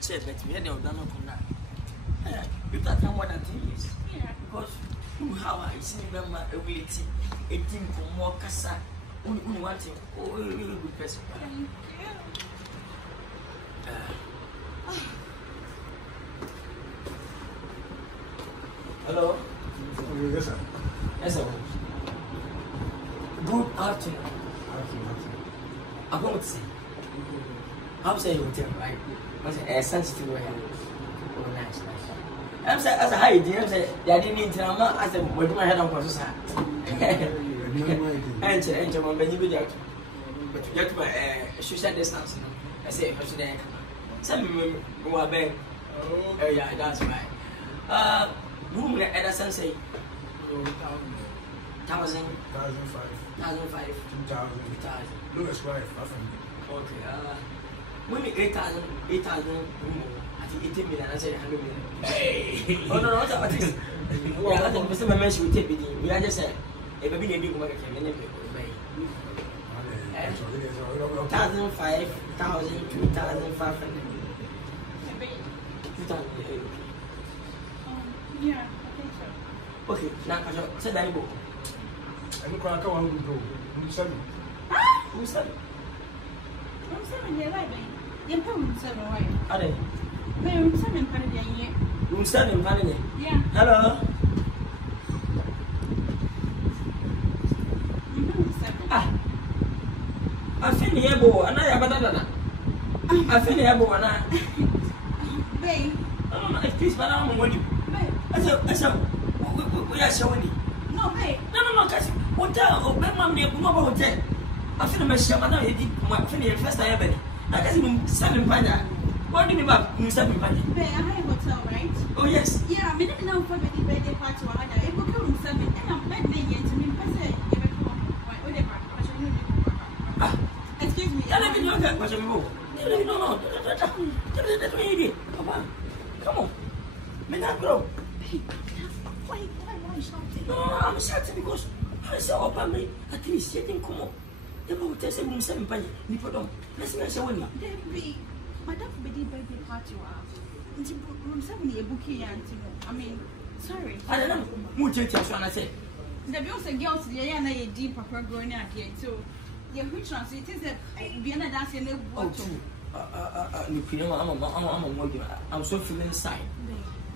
chair, but we had the organ of that. You can't come more than 3 years. Because how I see them ability, 18 for more cassa, only one thing. Oh, you're a good person. Hello? Yes, sir. Yes, sir. Good afternoon. I'm going to say, I'm saying you tell right? I'm saying, a sensitive way. Oh, nice. I'm saying, as a high idea, I'm saying, I didn't need to know, I said, what do my head on for society? Enter, but you will get to get my social distance. I say, I should have some who are bad. Oh, yeah, that's right. Room at a sensei. 1,000, 1,500, 2,000. Louis wife, okay, when you 8,000, I think 80 million, I said 100 million. Hey! Oh, no, what's up? Yeah, I think Mr. Mamesh will take it. We are just saying, if a big market can be 1,500, 2,500. 2,000. Yeah, I think so. Okay, now, say that book. I'm going to go on the road. Who's 7? Who's 7? I'm 7 years old. You're probably 7 away. Are they? I'm 7 for the year. Room 7, Fanny. Yeah. Hello? I feel the able, and I have another. I feel the able, and I. Babe. Oh, please, but I'm with you. I said, we are showing you. No, babe. No, because hotel, or Batman, no hotel. I feel my shop, and I did my first I ever. I guess you 7 panda. What do you mean about 7 panda? Babe, I have a hotel, right? Oh, yes. Yeah, I mean, I know for the birthday party, I had a book 7, and I'm bedday yet to me. Excuse me. I don't know that much of you. No. That's what you did. Come on. May not grow. Why shouting? No, I'm shouting because I saw up on me. At least sitting come on. The boat is 7 penny. You put on. Let's make sure when you. Debbie, Madame for the birthday party. Room 7 a bouquet, I mean, sorry. I don't know. Much I said. The bills and girls, they are a deep papa growing out here, so. Yeah, which one? So it is a Vienna dancing in the water. I'm so feeling inside.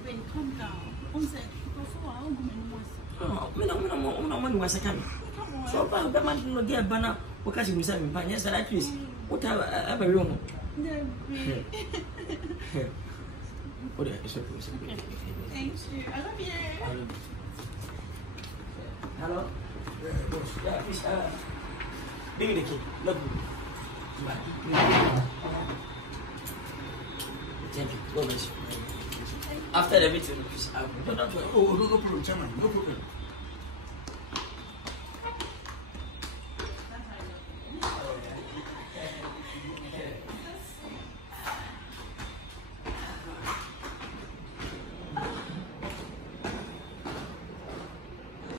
Babe, calm down. I'm saying, before I'll go and was coming. So, about the man will get a banner because you will send me pioneers at least. What have I ever room? What is it? Thank you. I love you. Hello? Yeah, please. Give me the key. Look. Thank you. God bless you. After everything, no problem, Chairman. No problem.